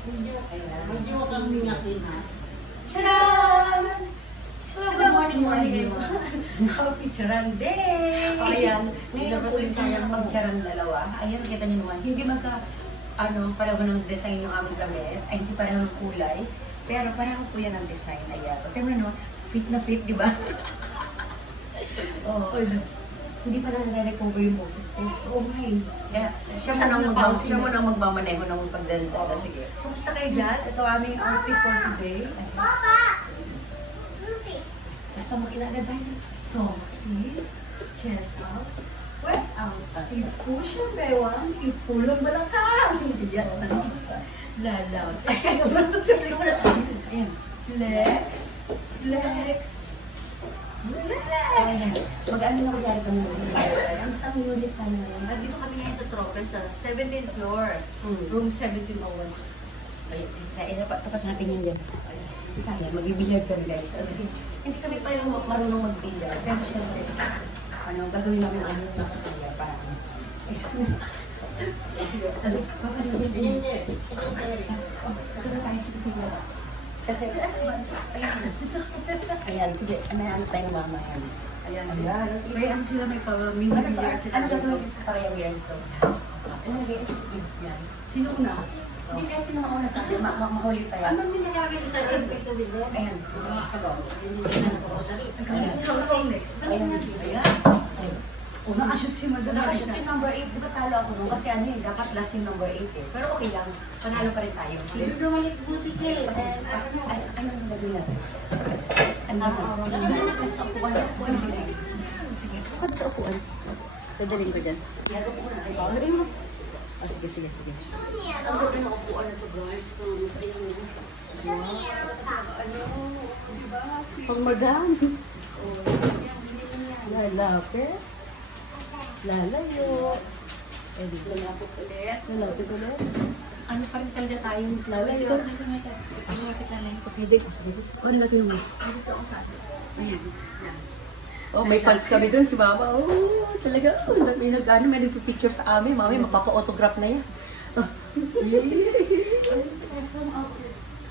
Medyo kang mingakin ha. Tcharam! Good morning. Happy Charan Day! Ayan, ngayon po yung kayang mag-charan dalawa. Ayan, kita niyo naman. Hindi pareho ng design yung aming gamit. Ay, hindi pareho ng kulay. Pero pareho po yan ang design. Ayan. Tingnan naman, fit na fit, di ba? Oh, hindi pa na-recover yung boses ko. Oh my. Siya mo nang magmamaneho ng pagdala. Sige. Kumusta kayo dyan? Ito aming outfit for today. Papa! Basta makilala tayo ng stomach in, chest out, wet out. I-push yung bewang, i-pull ang balakang. Yan, lalaw. Ayan. Flex. Mag-ano na magyari kami ngayon? Saan unit tayo ngayon? Dito kami ngayon sa Tropez, sa 17th floor. Room 1701. Ayan, tapat natin yun dyan. Ayan, mag-ibilag kami guys. Hindi kami pa yung marunong mag-bilag. Pero syempre, gagawin namin ang aming makakaya para. Kasi, ayan, sige, ano tayo ng mama yan. Ayan. May ano sila, may pamaming years. Ano gagawin sa karayawian ito? Ano yan? Sino na? Hindi kasi nung una sa akin, mahuli tayo. Ano yung nangyari sa ito din? Ayan. Ikaw next. Ayan. O, nakashoot si Madam. Nakashoot yung number 8. Di ba talo ako nung? Kasi ano yun, dapat last yung number 8 eh. Pero okay lang. Panalo pa rin tayo. Sino dumalik buti ka eh? Ano yung gagawin natin? Ano yung sa upuan? Sige. Bukod sa upuan. Dadaling ko dyan. Iago ko na. Ay, paulain mo. Sige. Ang gawin na upuan na ito guys. Sa iyong Pang madam. Lalapit. Lalayo. Lalapit ulit. Ano pa rin talaga tayong lalayo? Lalapit lalayo. Sige. Ano natin mo? Dito ako sa atin. Ayan. Oh, may fans kami dun si Mama. Oh, talaga. May nagpipicture sa amin. Mami, magpapa-autograph na yan.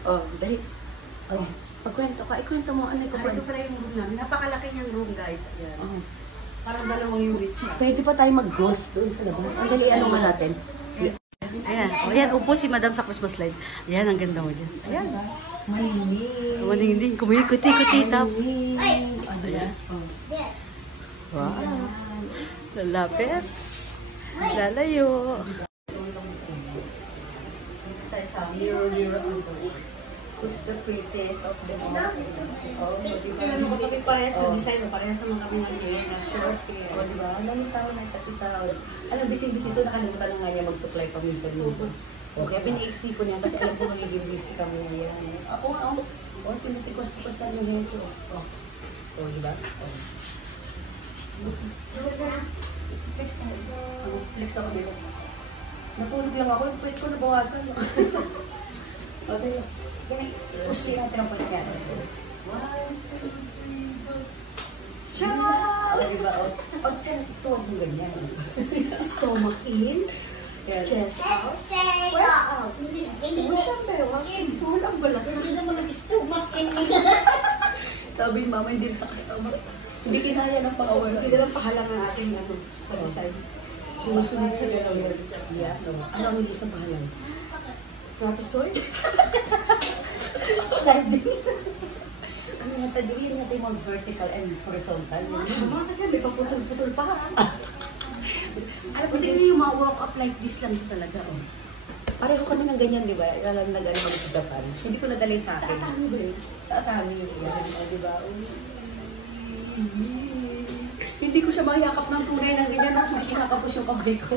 Oh, dali. Oh, pagkwento ka. Ikwento mo. Ano ko pa? Ito pala yung room namin. Napakalaki niyang room guys. Ayan. Oh. Parang dalawang unit siya. Pwede pa tayo mag-golf doon sa labas. Ang dali, ano nga natin? Ayan. O, ayan. Upo si Madam sa Christmas light. Ayan, ang ganda mo dyan. Ayan. Mahinig. Maning-ding. Kumikuti-kuti tap. Ayan. Wow. Lalapit. Lalayo. Tayo sa mirror on board. Who's the prettiest of them all? Oh, diba? Ano ba kami parehas na design? Parehas naman kami na short hair. O, diba? Namisaw na isa't isa. Alam, busy-busy ito, nakalimutan na nga niya mag-supply paminsan-minsan. Okay, pinaiksi ko niya kasi alam ko magiging busy kami ngayon. Ako nga, oh, tinitikos-tikos na yung hair ko. Oh, diba? Flex ako dito. Natulog lang ako, yung pwede ko nabawasan. O, diba? Push natin ang pwede natin. 1, 2, 3, 4. Charot! O, diba? O, charot ito, ang ganyan. Stomach in. Chest out. Wet out. Push ang bewang. Pull ang balak. Hindi naman nag-stomach in. Sabi ni Mama, hindi naka-stomach. Hindi kinaya ng power. Hindi lang pahalang ang ating pag-design. Sumusunod sa galaw yan. Ano ang hindi sa pahalang? Trapezoid? Sliding. Ano nga tagawin natin yung mga vertical and horizontal? Bakit yan? May paputol-putol pa. Alam mo, tingnan yung mga walk up like this lang talaga. Oh. Pareho kami ng ganyan, di ba? Alam na gano'n mag-Japan. Hindi ko nadaling sa akin. Sa atami ba eh? Sa atami yun. Di ba? Hindi ko siya mayakap ng tunay ng ganyan. Hindi nakapos yung kamay ko.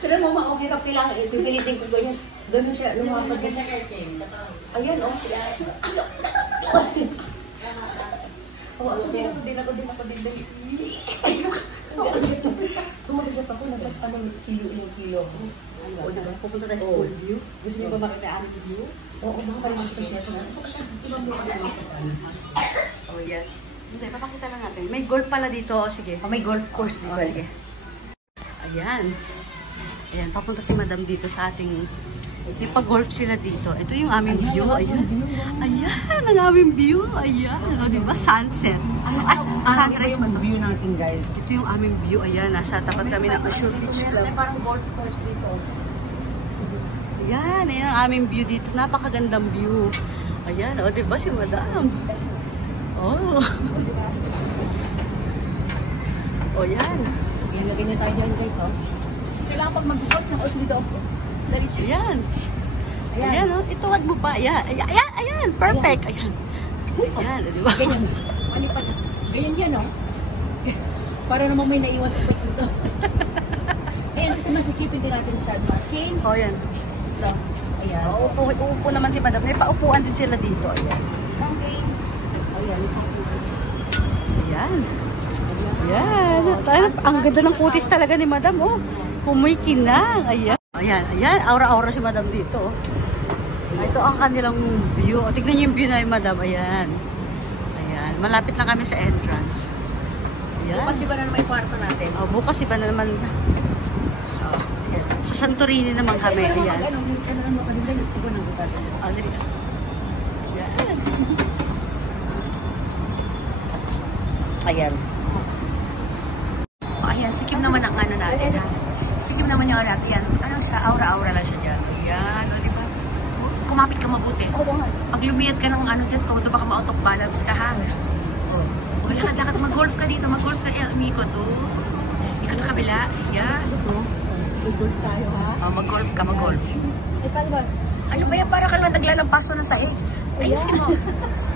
Pero mo, maukirap kailangan. Pilitin ko ganyan. Ganun siya. Lumapag siya. Ayan, oh. Oh, ako din. Tumabigat ako. Nasa ilang kilo. O, diba? Pupunta tayo sa pool view. Gusto niyo ba makita ang view? Oo, baka mas kasi ako na. Ibang mo kasi O, yan. Hindi, papakita lang natin. May golf pala dito. O, sige. may golf course dito. Sige. Ayan. Ayan, papunta si Madam dito sa ating May pag-golf sila dito. Ito yung aming view. Ayan. Ayan, ang aming view. Ayan. O, diba? Sunset. Sunrise. Yung view natin, guys. Ito yung aming view. Ayan, nasa tapat kami ng Azure Beach Club. Parang golf course dito. Ayan, ayan ang aming view dito. Napakagandang view. Ayan, o, diba si Madam? Oh. O, yan. Ganyan tayo dyan, guys, oh. Kailangan pag mag-golf ng os dito. Ayan. Ayan, o. Ituwad mo pa. Ayan, ayan, ayan. Perfect. Ayan. Ayan, o, diba? Ganyan. Malipad. Ganyan yan, oh. Para naman may naiwan sa pot dito. Ayan, kasi masikipin din natin siya. Masin. O, yan. Ito. Ayan. Uupo naman si Madam. May paupuan din sila dito. Ayan. Okay. Ayan. Ayan. Ayan. Ang ganda ng kutis talaga ni Madam, oh. Kumikinang. Ayan. Ayan. Ayan. Aura-aura si Madam dito. Ito ang kanilang view. O, tignan niyo yung view na yung Madam. Ayan. Ayan. Malapit lang kami sa entrance. Ayan. Bukas iba na naman yung kwarto natin. Oh, bukas iba na naman. Oh, ayan. Sa Santorini naman kami. Ayan. Ano, may kailangan mo kanila yung iba ng kita. Oh, dali. Ayan. Ayan. Oh, ayan. Sikim naman ang ano natin, ha? Sikim naman yung ano natin. Yan. Ano siya? Aura-aura lang siya dyan. Ayan. O, diba? Kumapit ka mabuti. Pag lumiyad ka ng ano dyan, todo baka ma-out of balance ka, ha? Oh. Lakad-lakad. Mag-golf ka dito. Mag-golf ka. Ayan, umikot, oh. Ikot sa kabila. Ayan. Mag-golf tayo, ha? Oh, mag-golf ka, mag-golf. Eh, paano ba? Ano ba yan? Para ka naman naglalampaso ng saig. Ayusin mo.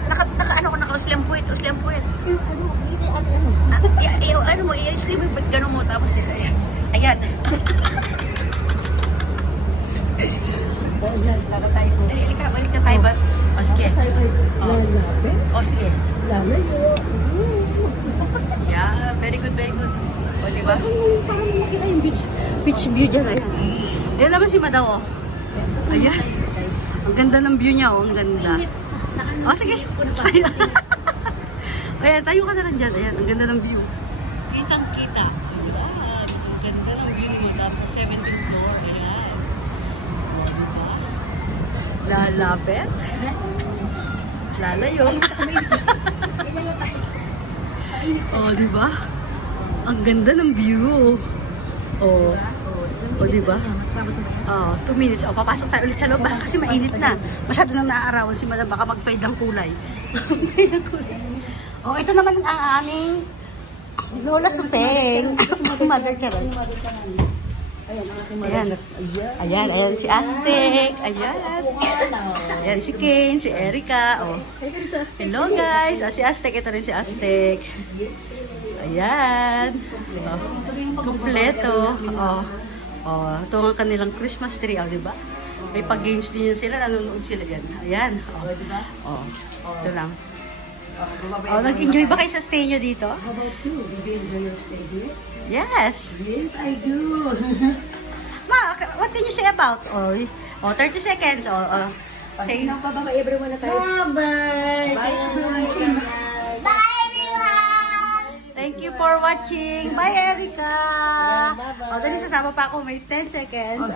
Naka-uslim puwet, uslim puwet. Ano, hindi, ano? Ano mo, i-uslim mo, ba't gano'n mo? Tapos, ayan. Ayan. Lakad tayo po. Dali, balik na tayo ba? O, sige. O, sige. Yeah, very good, very good. O, diba? Parang makita yung beach view dyan. Ayan. Ayan naman si Madaw, o. Ayan. Ang ganda ng view niya, o. Ang ganda. O, sige. Ayan. Ayan, tayo ka na lang dyan. Ayan, ang ganda ng view. Kitang-kita. Ayan. Ang ganda ng view ni Madam sa 17th floor. Ayan. O, diba? Lalapit. Lalayo. O, diba? Ang ganda ng view. O, diba? 2 minutes. O, papasok tayo ulit sa loob. Kasi mainit na. Masyado nang naaarawan si Madam. Baka mag-fade ang kulay. O, ito naman ang aming Lola Supeng. Mother Charon. Ayan. Ayan, ayan si Aztec. Ayan. Ayan si Kane, si Erica. O. Hello guys. O, si Aztec. Ito rin si Aztec. Ayan. O, kompleto. Ito ang kanilang Christmas tree. O, diba? May pag-games din yan sila. Nanonood sila dyan. Ayan. Ito lang. Nag-enjoy ba kayo sa stay nyo dito? How about you? Did you enjoy your stay here? Yes. Yes, I do. Ma, what can you say about? 30 seconds. Say. Bye-bye everyone na tayo. Bye-bye! Bye everyone. Bye everyone! Thank you for watching. Bye, Erica. Bye-bye. Dali sasama pa ako. May 10 seconds.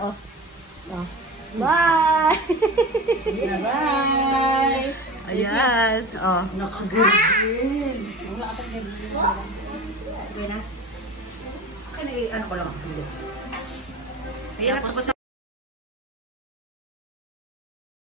Bye. Bye-bye! Ayan. Nakagaling. Wala ka pag Okay na? Ano ko lang. Ayan, tapos na